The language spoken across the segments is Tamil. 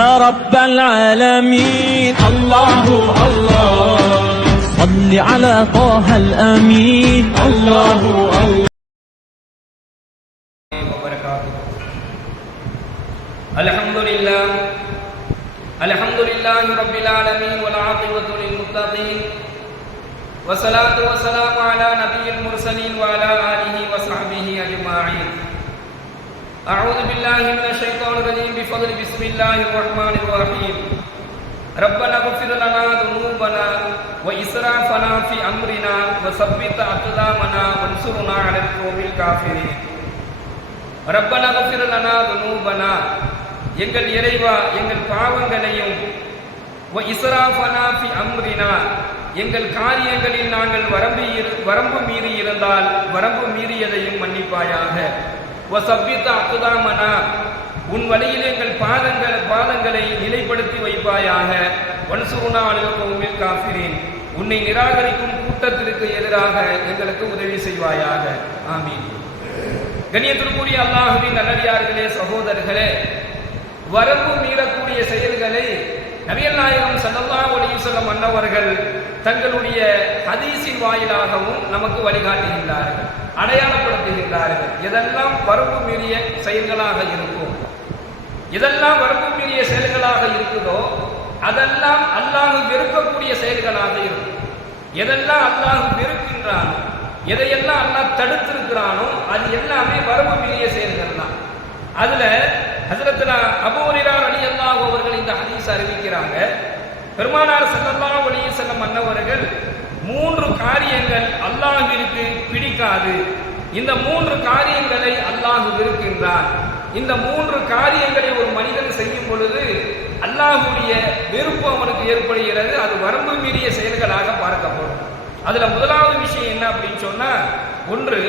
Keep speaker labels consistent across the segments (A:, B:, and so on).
A: يا رب العالمين. الله الله. صل على طه الأمين. الله الله.
B: وبركاته الحمد لله الحمد لله رب العالمين والعاقبة للمتقين. والصلاة والسلام على نبي المرسلين وعلى آله وصحبه أجمعين. أعوذ بالله من الشيطان الرجيم بفضل بسم الله الرحمن الرحيم ربنا اغفر لنا ذنوبنا وإسرافنا في أمرنا وثبت أقدامنا وانصرنا على القوم الكافرين ரப்பனா கஃபிர் லனா துனூபனா எங்கள் இறைவா எங்கள் பாவங்களையும் வ இஸ்ராஃபனா ஃபி அம்ரினா எங்கள் காரியங்களில் நாங்கள் வரம்பு இரு- வரம்பு மீறி இருந்தால் வரம்பு மீறியதையும் மன்னிப்பாயாக வ சப்பித்த அக்குதாமனா? உன் வழியில் எங்கள் பாதங்கள் பாதங்களை நிலைப்படுத்தி வைப்பாயாக. வன்சுருணா அலுவலகமில் காஃபிரேன் உன்னை நிராகரிக்கும் கூட்டத்திற்கு எதிராக எங்களுக்கு உதவி செய்வாயாக. ஆமீன். கண்ணியத்திற்குரிய அல்லாஹுவின் நல்லடியார்களே சகோதரர்களே வரம்பு மீறக்கூடிய செயல்களை நபிகள் நாயகம் ஸல்லல்லாஹு அலைஹி அன்னவர்கள் தங்களுடைய ஹதீஸின் வாயிலாகவும் நமக்கு வழிகாட்டுகின்றார்கள் அடையாளப்படுத்துகின்றார்கள். எதெல்லாம் வரம்பு மீறிய செயல்களாக இருக்கும் எதெல்லாம் வரம்பு மீறிய செயல்களாக இருக்குதோ அதெல்லாம் அல்லாஹு வெறுக்கக்கூடிய செயல்களாக இருக்கும். எதெல்லாம் அல்லாஹு வெறுக்கின்றானோ எதையெல்லாம் அல்லாஹ் தடுத்திருக்கிறானோ அது எல்லாமே வரம்பு மீறிய செயல்கள் தான் அதுல ஹசரத்துல அபூரிரார் அல்லாஹ் அவர்கள் இந்த ஹதீஸ் அறிவிக்கிறாங்க. பெருமானார் ஸல்லல்லாஹு அலைஹி வஸல்லம் அன்னவர்கள் மூன்று காரியங்கள் அல்லாஹ்விற்கு பிடிக்காது. இந்த மூன்று காரியங்களை அல்லாஹ் விருக்கின்றான் இந்த மூன்று காரியங்களை ஒரு மனிதன் செய்யும் பொழுது அல்லாஹுடைய வெறுப்பு அவனுக்கு ஏற்படுகிறது. அது வரம்பு மீறிய செயல்களாக பார்க்கப்படும். அதுல முதலாவது விஷயம் என்ன அப்படின்னு சொன்னா ஒன்று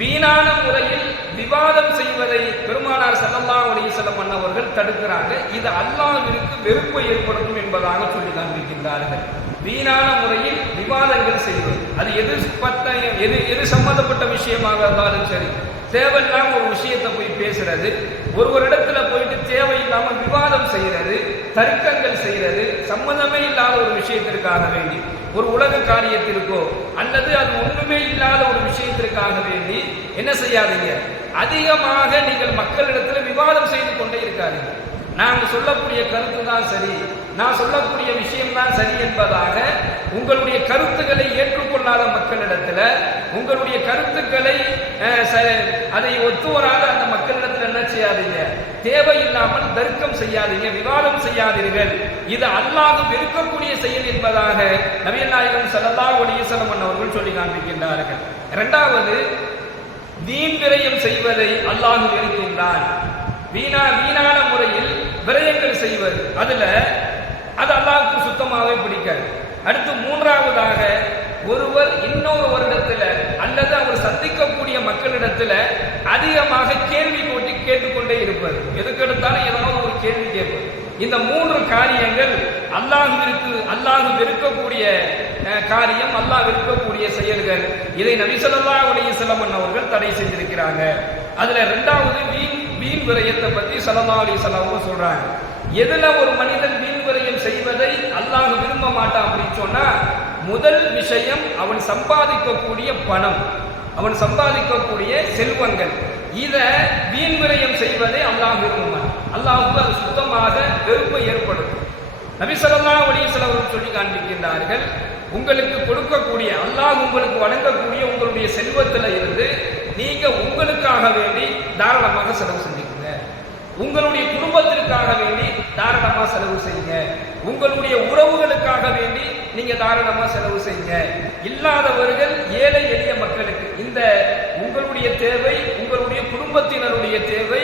B: வீணான முறையில் விவாதம் செய்வதை பெருமானார் செல்லல்லா அலைஹி வஸல்லம் அன்னவர்கள் தடுக்கிறாங்க. இது அல்லாவிற்கு வெறுப்பை ஏற்படுத்தும் என்பதாக சொல்லி காண்பிக்கின்றார்கள். வீணான முறையில் விவாதங்கள் செய்வது. அது எது பத்த எது எது சம்பந்தப்பட்ட விஷயமாக இருந்தாலும் சரி தேவையில்லாம ஒரு விஷயத்தை போய் பேசுறது ஒருவரிடத்துல போயிட்டு தேவையில்லாமல் விவாதம் செய்யறது தர்க்கங்கள் செய்யறது சம்மந்தமே இல்லாத ஒரு விஷயத்திற்காக வேண்டி. ஒரு உலக காரியத்திற்கோ அல்லது அது ஒன்றுமே இல்லாத ஒரு விஷயத்திற்காக வேண்டி என்ன செய்யாதீங்க? அதிகமாக நீங்கள் மக்களிடத்தில் விவாதம் செய்து கொண்டே இருக்காதீங்க. நாங்கள் சொல்லக்கூடிய கருத்து தான் சரி. நான் சொல்லக்கூடிய விஷயம்தான் சரி என்பதாக உங்களுடைய கருத்துக்களை ஏற்றுக்கொள்ளாத மக்களிடத்துல உங்களுடைய கருத்துக்களை அதை ஒத்து வராத அந்த மக்களிடத்துல என்ன செய்யாதீங்க? தேவையில்லாமல் தர்க்கம் செய்யாதீங்க விவாதம் செய்யாதீர்கள். இது அல்லாது வெறுக்கக்கூடிய செயல் என்பதாக நபிகள் நாயகம் ஸல்லல்லாஹு அவர்கள் சொல்லி காண்பிக்கின்றார்கள். இரண்டாவது வீண் விரயம் செய்வதை அல்லாஹ் வெறுக்கின்றான். வீணா வீணான முறையில் விரயங்கள் செய்வது. அதுல அது அல்லாவுக்கு சுத்தமாகவே பிடிக்காது. அடுத்து மூன்றாவதாக ஒருவர் இன்னொரு வருடத்துல அல்லது அவர் சந்திக்கக்கூடிய மக்களிடத்துல அதிகமாக கேள்வி போட்டி கேட்டுக்கொண்டே இருப்பார். எதுக்கு எடுத்தாலும் ஏதாவது ஒரு கேள்வி கேட்பார். இந்த மூன்று காரியங்கள் அல்லாஹுவிற்கு அல்லாஹ் வெறுக்கக்கூடிய காரியம் அல்லாஹ் வெறுக்கக்கூடிய செயல்கள். இதை நபிசல்லா உடைய சிலமன் அவர்கள் தடை செஞ்சிருக்கிறாங்க. அதுல ரெண்டாவது வீண் வீண் விரயத்தை பத்தி சலமா அலி சொல்றாங்க. எதுல ஒரு மனிதன் வீண் விரயம் மாட்டான் அப்படின்னு சொன்னா முதல் விஷயம் அவன் சம்பாதிக்கக்கூடிய பணம். அவன் சம்பாதிக்கக்கூடிய செல்வங்கள். இத வீண் விரயம் செய்வதை அல்லாஹ் விரும்புவான். அல்லாஹுக்கு அது சுத்தமாக வெறுப்பை ஏற்படுத்தும். நபி ஸல்லல்லாஹு சொல்லி காண்பிக்கின்றார்கள் உங்களுக்கு கொடுக்கக்கூடிய அல்லாஹ் உங்களுக்கு வழங்கக்கூடிய உங்களுடைய செல்வத்துல இருந்து நீங்க உங்களுக்காக வேண்டி தாராளமாக செலவு செய்யும் உங்களுடைய குடும்பத்திற்காக வேண்டி தாராளமா செலவு செய்யுங்க. உங்களுடைய உறவுகளுக்காக வேண்டி நீங்க தாராளமா செலவு செய்யுங்க. இல்லாதவர்கள் ஏழை எளிய மக்களுக்கு இந்த உங்களுடைய தேவை உங்களுடைய குடும்பத்தினருடைய தேவை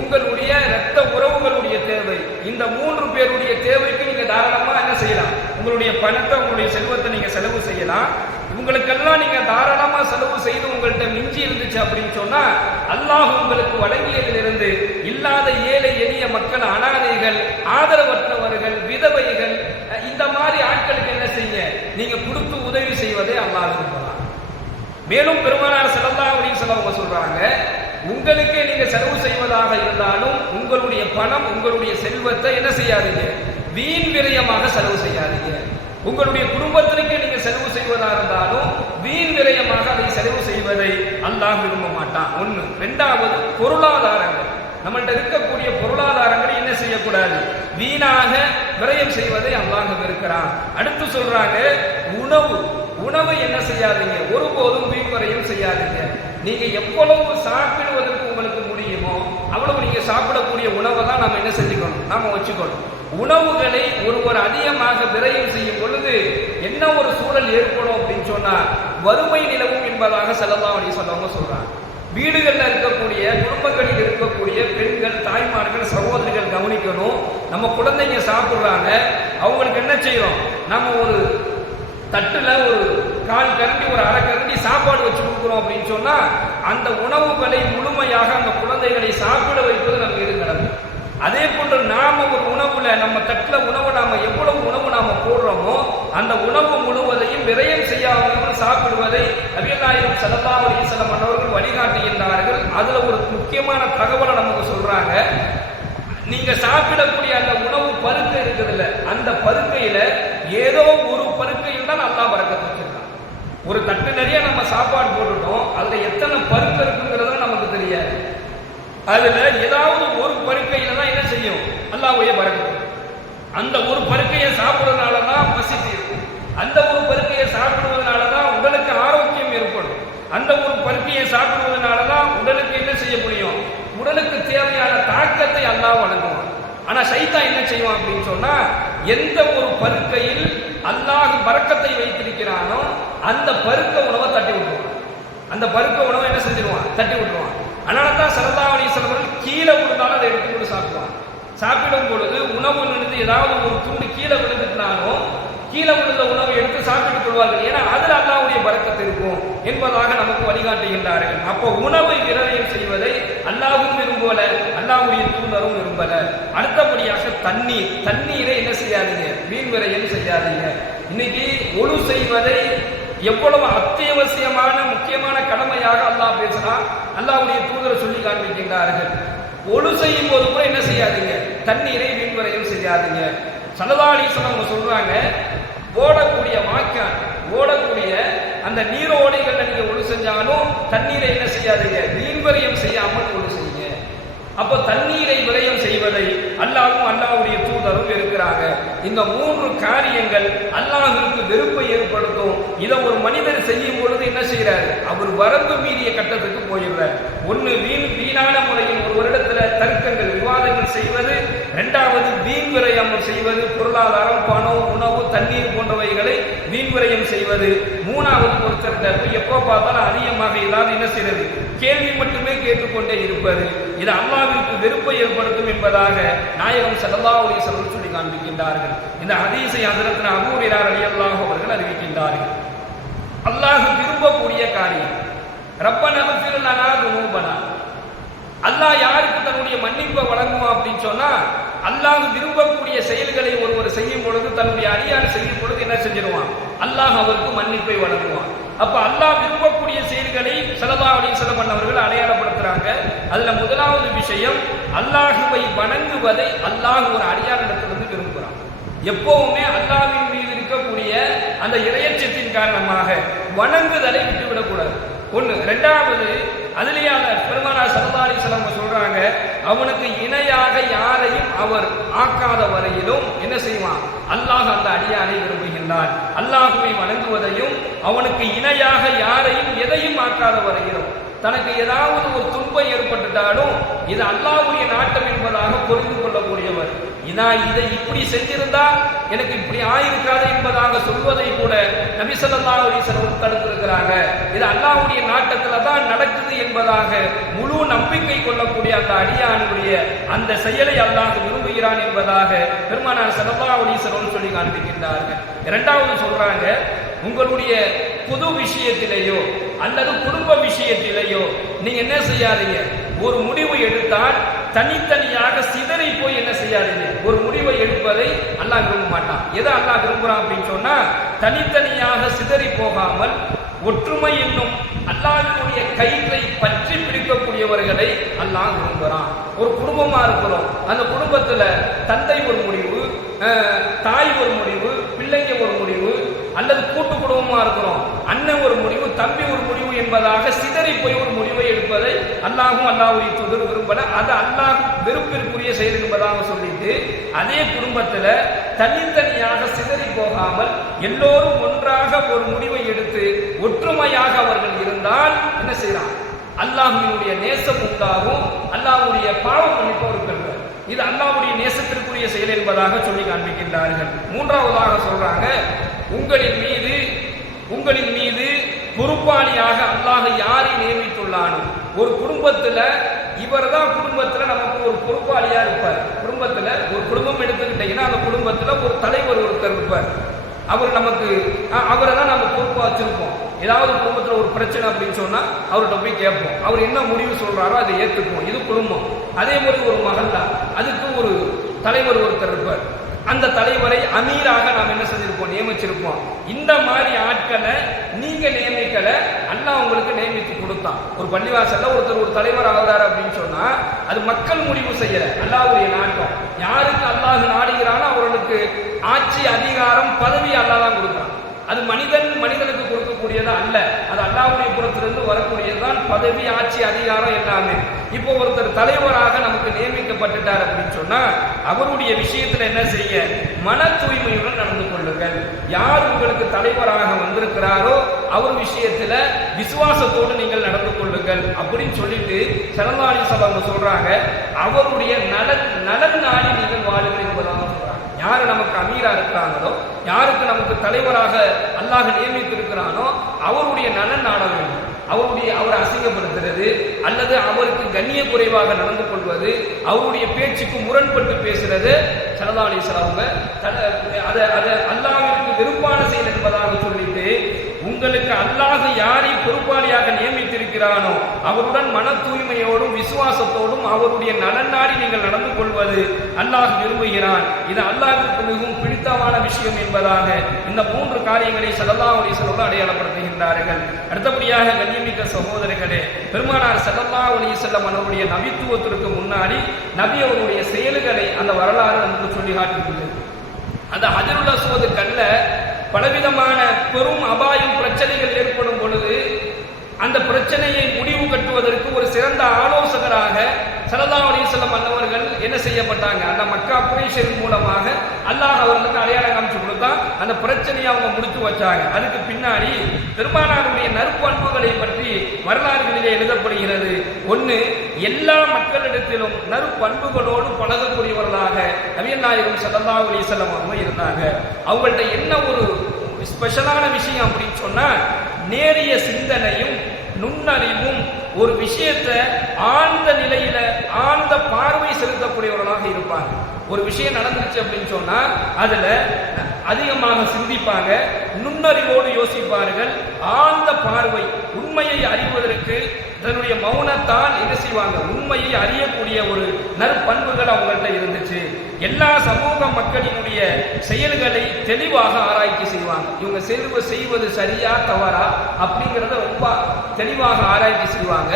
B: உங்களுடைய இரத்த உறவுகளுடைய தேவை இந்த மூன்று பேருடைய தேவைக்கு நீங்க தாராளமா என்ன செய்யலாம்? உங்களுடைய பணத்தை உங்களுடைய செல்வத்தை நீங்க செலவு செய்யலாம். உங்களுக்கெல்லாம் நீங்க தாராளமா செலவு செய்து உங்கள்கிட்ட மிஞ்சி இருந்துச்சு அப்படின்னு சொன்னா அல்லாஹ் உங்களுக்கு வழங்கியதிலிருந்து இல்லாத ஏழை எளிய மக்கள் அனாதைகள் ஆதரவற்றவர்கள் விதவைகள் இந்த மாதிரி ஆட்களுக்கு என்ன செய்யுங்க? நீங்க கொடுத்து உதவி செய்வதே அல்லாஹ் விரும்பலாம் மேலும் பெருமானார் ஸல்லல்லாஹு அப்படின்னு சொல்ல அவங்க சொல்றாங்க உங்களுக்கே நீங்க செலவு செய்வதாக இருந்தாலும் உங்களுடைய பணம் உங்களுடைய செல்வத்தை என்ன செய்யாதீங்க? வீண் விரயமாக செலவு செய்யாதீங்க. உங்களுடைய குடும்பத்திற்கே நீங்க செலவு செய்வதாக இருந்தாலும் வீண் விரயமாக அதை செலவு செய்வதை அல்லாஹ் விரும்ப மாட்டான். ஒண்ணு. ரெண்டாவது பொருளாதாரங்கள். நம்மள்கிட்ட இருக்கக்கூடிய பொருளாதாரங்களை என்ன செய்யக்கூடாது? வீணாக விரயம் செய்வதை அல்லாஹ் இருக்கிறான் அடுத்து சொல்றாங்க உணவு. உணவை என்ன செய்யாதீங்க? ஒருபோதும் வீண் விரயம் செய்யாதீங்க. நீங்க எவ்வளவு சாப்பிடுவதற்கு உங்களுக்கு முடியுமோ அவ்வளவு நீங்க சாப்பிடக்கூடிய உணவை தான் நம்ம என்ன செஞ்சுக்கணும்? நாம வச்சுக்கணும். உணவுகளை ஒருவர் அதிகமாக விரயம் செய்யும் பொழுது என்ன ஒரு சூழல் ஏற்படும் அப்படின்னு சொன்னால் வறுமை நிலவும் என்பதாக செல்லலாம் அப்படின்னு சொல்லவங்க சொல்றாங்க. வீடுகளில் இருக்கக்கூடிய குடும்பங்களில் இருக்கக்கூடிய பெண்கள் தாய்மார்கள் சகோதரிகள் கவனிக்கணும். நம்ம குழந்தைங்க சாப்பிட்றாங்க அவங்களுக்கு என்ன செய்யறோம் நம்ம ஒரு தட்டுல ஒரு கால் கரண்டி ஒரு அரை கரண்டி சாப்பாடு வச்சு கொடுக்குறோம் அப்படின்னு சொன்னா அந்த உணவுகளை முழுமையாக அந்த குழந்தைகளை சாப்பிட வைப்பது நமக்கு அதே போன்று நாம ஒரு உணவுல நம்ம தட்டில் உணவு நாம எவ்வளவு உணவு நாம போடுறோமோ அந்த உணவு முழுவதையும் விரயம் செய்யாமல் சாப்பிடுவதை அபிநாயகம் சல்லா சில அவர்கள் வழிகாட்டுகின்றார்கள். அதுல ஒரு முக்கியமான தகவலை நமக்கு சொல்றாங்க. நீங்க சாப்பிடக்கூடிய அந்த உணவு பருக்கை இருக்குதுல்ல அந்த பருக்கையில ஏதோ ஒரு பருக்கையில் தான் நல்லா பறக்க ஒரு தட்டு நிறைய நம்ம சாப்பாடு போட்டுட்டோம் அதுல எத்தனை பருக்க இருக்குங்கிறது நமக்கு தெரியாது. அதுல ஏதாவது ஒரு பருக்கையில தான் என்ன செய்யும்? அல்லாவுடைய பறக்கும் அந்த ஒரு பருக்கையை சாப்பிடுறதுனால தான் பசி தீரும் அந்த ஒரு பருக்கையை சாப்பிடுவதனால தான் உடலுக்கு ஆரோக்கியம் ஏற்படும். அந்த ஒரு பருக்கையை சாப்பிடுவதனால தான் உடலுக்கு என்ன செய்ய முடியும்? உடலுக்கு தேவையான தாக்கத்தை அல்லாஹ் வழங்குவான் ஆனா சைதா என்ன செய்வான் அப்படின்னு சொன்னா எந்த ஒரு பருக்கையில் அல்லாஹ் பறக்கத்தை வைத்திருக்கிறானோ அந்த பருக்க உணவை தட்டி விட்டுருவான். அந்த பருக்க உணவை என்ன செஞ்சிருவான்? தட்டி விட்டுருவான். அதனால தான் சரதா அலிஸ்வர்கள் கீழே விழுந்தாலும் அதை எடுத்துக்கொண்டு சாப்பிடுவாங்க. சாப்பிடும் பொழுது உணவு நின்று ஏதாவது ஒரு துண்டு கீழே விழுந்துட்டாலும் கீழே விழுந்த உணவை எடுத்து சாப்பிட்டுக் கொள்வார்கள். ஏன்னா அதில் அல்லாவுடைய பறக்கத்து இருக்கும் என்பதாக நமக்கு வழிகாட்டுகின்றார்கள். அப்போ உணவை விரயம் செய்வதை அல்லாவும் விரும்பல அல்லாவுடைய தூதரும் விரும்பல. அடுத்தபடியாக தண்ணீர். தண்ணீரை என்ன செய்யாதீங்க? மீன் விரயம் செய்யாதீங்க. இன்னைக்கு ஒழு செய்வதை எவ்வளவு அத்தியாவசியமான முக்கியமான கடமையாக அல்லாஹ் பேசினா அல்லாவுடைய தூதரை சொல்லி காண்பிக்கின்றார்கள். ஒழு செய்யும் போது கூட என்ன செய்யாதீங்க? தண்ணீரை மீன்வரையும் செய்யாதீங்க. சல்லதாலீசன் அவங்க சொல்றாங்க ஓடக்கூடிய வாய்க்கான் ஓடக்கூடிய அந்த நீரோடைகள்ல நீங்க ஒழு செஞ்சாலும் தண்ணீரை என்ன செய்யாதீங்க? மீன்வரையும் செய்யாமல் ஒழு செய்யும் அப்போ தண்ணீரை விரயம் செய்வதை அல்லாவும் அல்லாவுடைய தூதரும் இருக்கிறாங்க இந்த மூன்று காரியங்கள் அல்லாஹுக்கு வெறுப்பை ஏற்படுத்தும். இதை ஒரு மனிதர் செய்யும் பொழுது என்ன செய்யறாரு அவர் வரம்பு மீறிய கட்டத்துக்கு போயிடுறார். ஒன்னு வீண் வீணான முறையில் ஒரு வருடத்துல தர்க்கங்கள் விவாதங்கள் செய்வது. இரண்டாவது வீண் விரயம் செய்வது. பொருளாதாரம் பணம் விரிவுரையும் செய்வது. மூணாவது ஒருத்தர் எப்போ பார்த்தாலும் அதிகமாக ஏதாவது என்ன செய்யறது கேள்வி மட்டுமே கேட்டுக்கொண்டே இருப்பது. இது அல்லாவிற்கு வெறுப்பை ஏற்படுத்தும் என்பதாக நாயகம் சல்லா அலிசல்லம் சொல்லி காண்பிக்கின்றார்கள். இந்த ஹதீஸை அதிரத்தின் அபூரினார் அலி அல்லாஹ் அவர்கள் அறிவிக்கின்றார்கள். அல்லாஹ் விரும்பக்கூடிய காரியம் ரப்ப லனா துனூபனா. அல்லாஹ் யாருக்கு தன்னுடைய மன்னிப்பை வழங்குவான் அப்படின்னு சொன்னா அல்லாஹ் விரும்பக்கூடிய செயல்களை ஒருவர் செய்யும் பொழுது தன்னுடைய அடியார் செய்யும் பொழுது என்ன செஞ்சிருவான்? அல்லாஹ் அவருக்கு மன்னிப்பை வழங்குவான். அப்ப அல்லாஹ் விரும்பக்கூடிய செயல்களை சலதா அலிசலம் பண்ணவர்கள் அடையாளப்படுத்துறாங்க. அதுல முதலாவது விஷயம் அல்லாஹுவை வணங்குவதை அல்லாஹ் ஒரு அடியாரிடத்திலிருந்து விரும்புகிறான் எப்பவுமே அல்லாஹின் மீது இருக்கக்கூடிய அந்த இறையச்சத்தின் காரணமாக வணங்குதலை விட்டுவிடக்கூடாது. ஒண்ணு. ரெண்டாவது அதுலேயான பெருமானா சரதாரி சிலவங்க சொல்றாங்க அவனுக்கு இணையாக யாரையும் அவர் ஆக்காத வரையிலும் என்ன செய்வான்? அல்லாஹ் அந்த அடியானை விரும்புகின்றான். அல்லாஹுவை வணங்குவதையும் அவனுக்கு இணையாக யாரையும் எதையும் ஆக்காத வரையிலும். தனக்கு ஏதாவது ஒரு துன்பம் ஏற்பட்டுட்டாலும் இது அல்லாஹ்வுடைய நாட்டம் என்பதாக புரிந்து கொள்ளக்கூடியவர். நான் இதை இப்படி செஞ்சிருந்தா எனக்கு இப்படி ஆயிருக்காது என்பதாக சொல்வதை கூட நபி அலிசர்கள் தடுத்திருக்கிறாங்க. இது அல்லாவுடைய நாட்டத்துல தான் நடக்குது என்பதாக முழு நம்பிக்கை கொள்ளக்கூடிய அந்த அடியானுடைய அந்த செயலை அல்லாஹ் விரும்புகிறான் என்பதாக பெருமானார் ஸல்லல்லாஹு அலைஹி சொல்லி காண்பிக்கின்றார்கள். இரண்டாவது சொல்றாங்க உங்களுடைய புது விஷயத்திலேயோ அல்லது குடும்ப விஷயத்திலேயோ நீங்க என்ன செய்யாதீங்க? ஒரு முடிவு எடுத்தால் தனித்தனியாக சிதறி போய் என்ன செய்யாதீங்க. ஒரு முடிவை எடுப்பதை அல்லாஹ் விரும்ப மாட்டான் எதை அல்லாஹ் விரும்புறான் அப்படின்னு சொன்னா தனித்தனியாக சிதறி போகாமல் ஒற்றுமை என்னும் அல்லாஹினுடைய கயிற்றை பற்றி பிடிக்கக்கூடியவர்களை அல்லாஹ் விரும்புகிறான் ஒரு குடும்பமா இருக்கிறோம். அந்த குடும்பத்துல தந்தை ஒரு முடிவு தாய் ஒரு முடிவு பிள்ளைங்க ஒரு முடிவு அல்லது கூட்டு குடும்பமா இருக்கிறோம். அண்ணன் ஒரு முடிவு தம்பி ஒரு முடிவு என்பதாக சிதறி போய் ஒரு முடிவை எடுப்பதை அல்லாஹும் அல்லாஹுடைய தூதர் விரும்பல. அது அல்லாஹ் வெறுப்பிற்குரிய செயல் என்பதாக சொல்லிட்டு அதே குடும்பத்துல தனித்தனியாக சிதறி போகாமல் எல்லோரும் ஒன்றாக ஒரு முடிவை எடுத்து ஒற்றுமையாக அவர்கள் இருந்தால் என்ன செய்யலாம்? அல்லாஹுவினுடைய நேசம் உண்டாகும். அல்லாஹுடைய பாவம் மன்னிப்பு இது அல்லாவுடைய நேசத்திற்குரிய செயல் என்பதாக சொல்லி காண்பிக்கின்றார்கள். மூன்றாவதாக சொல்றாங்க உங்களின் மீது உங்களின் மீது பொறுப்பாளியாக அல்லாஹ் யாரை நியமித்துள்ளானோ ஒரு குடும்பத்துல இவர்தான் குடும்பத்துல நமக்கு ஒரு பொறுப்பாளியா இருப்பார். குடும்பத்துல ஒரு குடும்பம் எடுத்துக்கிட்டீங்கன்னா அந்த குடும்பத்துல ஒரு தலைவர் ஒருத்தர் இருப்பார். அவர் நமக்கு அவரை தான் நம்ம பொறுப்பாக வச்சிருப்போம். ஏதாவது குடும்பத்தில் ஒரு பிரச்சனை அப்படின்னு சொன்னால் அவர்கிட்ட போய் கேட்போம். அவர் என்ன முடிவு சொல்கிறாரோ அதை ஏற்றுப்போம் இது குடும்பம். அதே மாதிரி ஒரு மகள்ல அதுக்கு ஒரு தலைவர் ஒருத்தர் இருப்பார். அந்த தலைவரை அமீராக நாம் என்ன செஞ்சிருப்போம்? நியமிச்சிருப்போம். இந்த மாதிரி ஆட்களை நீங்க நியமிக்கல அண்ணா உங்களுக்கு நியமித்து கொடுத்தான். ஒரு பள்ளிவாசல்ல ஒருத்தர் ஒரு தலைவர் ஆகிறார் அப்படின்னு சொன்னா அது மக்கள் முடிவு செய்யல. அல்லாவுடைய நாட்டம். யாருக்கு அல்லாஹ் நாடுகிறானோ அவர்களுக்கு ஆட்சி அதிகாரம் பதவி அல்லாஹ் தான் கொடுக்குறான். அது மனிதன் மனிதனுக்கு கொடுக்கக்கூடியது அல்ல. அது அல்லாவுடைய புறத்திலிருந்து வரக்கூடியதுதான் பதவி ஆட்சி அதிகாரம் எல்லாமே. இப்போ ஒருத்தர் தலைவராக நமக்கு நியமிக்கப்பட்டுட்டார் அப்படின்னு சொன்னா அவருடைய விஷயத்துல என்ன செய்ய? மன தூய்மையுடன் நடந்து கொள்ளுங்கள். யார் உங்களுக்கு தலைவராக வந்திருக்கிறாரோ அவர் விஷயத்துல விசுவாசத்தோடு நீங்கள் நடந்து கொள்ளுங்கள் அப்படின்னு சொல்லிட்டு சரணாலி சபை சொல்றாங்க. அவருடைய நலன் நலன் நாடி நீங்கள் வாழுங்கள் என்பதாக யாரு நமக்கு அமீரா இருக்கிறாங்களோ யாருக்கு நமக்கு தலைவராக அல்லாஹ் நியமித்திருக்கிறானோ அவருடைய நலன் நாட வேண்டும். அவருடைய அவரை அசிங்கப்படுத்துறது அல்லது அவருக்கு கண்ணிய குறைவாக நடந்து கொள்வது அவருடைய பேச்சுக்கு முரண்பட்டு பேசுறது சரதா அலிஸ்லாம் அவங்க அதை அதை அல்லாவிற்கு வெறுப்பான செயல் என்பதாக சொல்லிட்டு உங்களுக்கு அல்லாஹ் யாரை பொறுப்பாளியாக நியமித்திருக்கிறானோ அவருடன் மன தூய்மையோடும் விசுவாசத்தோடும் அவருடைய நலன் நாடி நீங்கள் நடந்து கொள்வது அல்லாஹ் விரும்புகிறான். இது அல்லாஹுக்கு மிகவும் பிடித்தமான விஷயம் என்பதாக இந்த மூன்று காரியங்களை சல்லல்லாஹு அலைஹி அடையாளப்படுத்துகின்றார்கள். அடுத்தபடியாக கண்ணியமிக்க சகோதரர்களே பெருமானார் சல்லல்லாஹு அலைஹி அவருடைய நபித்துவத்திற்கு முன்னாடி நபி அவருடைய செயல்களை அந்த வரலாறு நமக்கு சொல்லி காட்டுகிறது அந்த ஹஜருல் அஸ்வது கல்ல பலவிதமான பெரும் அபாயம் பிரச்சனைகள் ஏற்படும் பொழுது அந்த பிரச்சனையை முடிவு கட்டுவதற்கு ஒரு சிறந்த ஆலோசகராக சரதா அலிசல்லம் அன்னவர்கள் என்ன செய்யப்பட்டாங்க? அந்த மக்கா குரேஷன் மூலமாக அல்லாஹ் அவர்களுக்கு அடையாளம் காமிச்சு கொடுத்தா அந்த பிரச்சனையை அவங்க முடிச்சு வச்சாங்க. அதுக்கு பின்னாடி பெருமானாருடைய நற்பண்புகளை பற்றி வரலாறுகளிலே எழுதப்படுகிறது. ஒன்று எல்லா மக்களிடத்திலும் நற்பண்புகளோடு பழகக்கூடியவர்களாக நபியல் நாயகம் சல்லா அலிசல்லம் அவங்க இருந்தாங்க. அவங்கள்ட்ட என்ன ஒரு ஸ்பெஷலான விஷயம் அப்படின்னு சொன்னா நேரிய சிந்தனையும் நுண்ணறிவும் ஒரு விஷயத்தை ஆழ்ந்த நிலையில ஆழ்ந்த பார்வை செலுத்தக்கூடியவர்களாக இருப்பாங்க. ஒரு விஷயம் நடந்துருச்சு அப்படின்னு சொன்னா அதுல அதிகமாக சிந்திப்பாங்க நுண்ணறிவோடு யோசிப்பார்கள். ஆழ்ந்த பார்வை உண்மையை அறிவதற்கு தன்னுடைய மௌனத்தால் என்ன செய்வாங்க? உண்மையை அறியக்கூடிய ஒரு நற்பண்புகள் அவங்கள்ட்ட இருந்துச்சு. எல்லா சமூக மக்களினுடைய செயல்களை தெளிவாக ஆராய்ச்சி செய்வாங்க. இவங்க செல்வ செய்வது சரியா தவறா அப்படிங்கிறத ரொம்ப தெளிவாக ஆராய்ச்சி செய்வாங்க.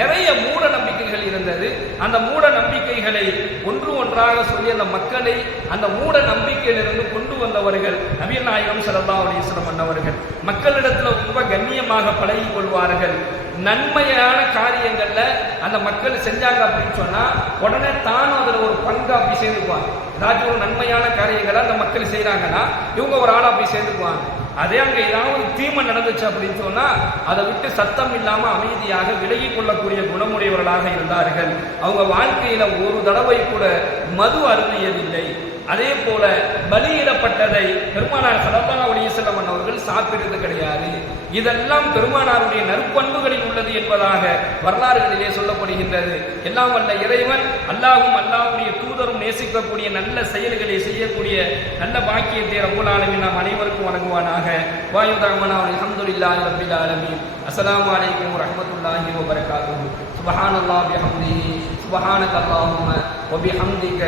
B: நிறைய மூட நம்பிக்கைகள் இருந்தது. அந்த மூட நம்பிக்கைகளை ஒன்று ஒன்றாக சொல்லி அந்த மக்களை அந்த மூட நம்பிக்கையிலிருந்து கொண்டு வந்தவர்கள் நபிகள் நாயகம் ஸல்லல்லாஹு அலைஹி வஸல்லம் மக்களிடத்துல ரொம்ப கண்ணியமாக பழகி கொள்வார்கள். நன்மையான காரியங்கள்ல அந்த மக்கள் செஞ்சாங்க அப்படின்னு சொன்னா உடனே தானும் அதுல ஒரு பங்கு அப்படி சேர்ந்துக்குவாங்க. ஏதாச்சும் ஒரு நன்மையான காரியங்களை அந்த மக்கள் செய்யறாங்கன்னா இவங்க ஒரு ஆளா அப்படி சேர்ந்துக்குவாங்க. அதே அங்கே ஏதாவது தீமை நடந்துச்சு அப்படின்னு சொன்னா அதை விட்டு சத்தம் இல்லாம அமைதியாக விலகி கொள்ளக்கூடிய குணமுடையவர்களாக இருந்தார்கள். அவங்க வாழ்க்கையில ஒரு தடவை கூட மது அருந்தியதில்லை. அதே போல பலியிடப்பட்டதை பெருமானார் சலல்லா அலிசல்லம் அவர்கள் சாப்பிடுறது கிடையாது. இதெல்லாம் பெருமானாருடைய நற்பண்புகளில் உள்ளது என்பதாக வரலாறுகளிலே சொல்லப்படுகின்றது. எல்லாம் வல்ல இறைவன் அல்லாஹும் அல்லாவுடைய தூதரும் நேசிக்கக்கூடிய நல்ல செயல்களை செய்யக்கூடிய நல்ல பாக்கியத்தை ரப்பல் ஆலமீன் நாம் அனைவருக்கும் வழங்குவானாக. வாயுதாமனா அல்ஹம்துலில்லாஹி ரப்பில் ஆலமீன். அஸ்லாம் வலைக்கம் வரமத்துல்லாஹி வபரகாத்துஹு. சுப்ஹானல்லாஹி வபிஹம்திஹி سبحانك اللهم وبحمدك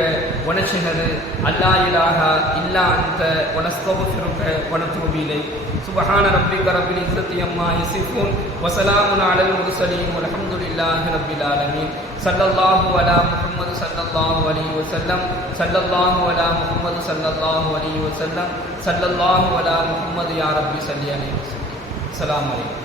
B: ونشهد أن لا إله إلا أنت ونستغفرك ونتوب إليك. سبحان ربك رب العزة عما يصفون وسلام على المرسلين والحمد لله رب العالمين. صلى الله على محمد صلى الله عليه وسلم. صلى الله على محمد صلى الله عليه وسلم. صلى الله على محمد يا رب صل عليه وسلم. السلام عليكم.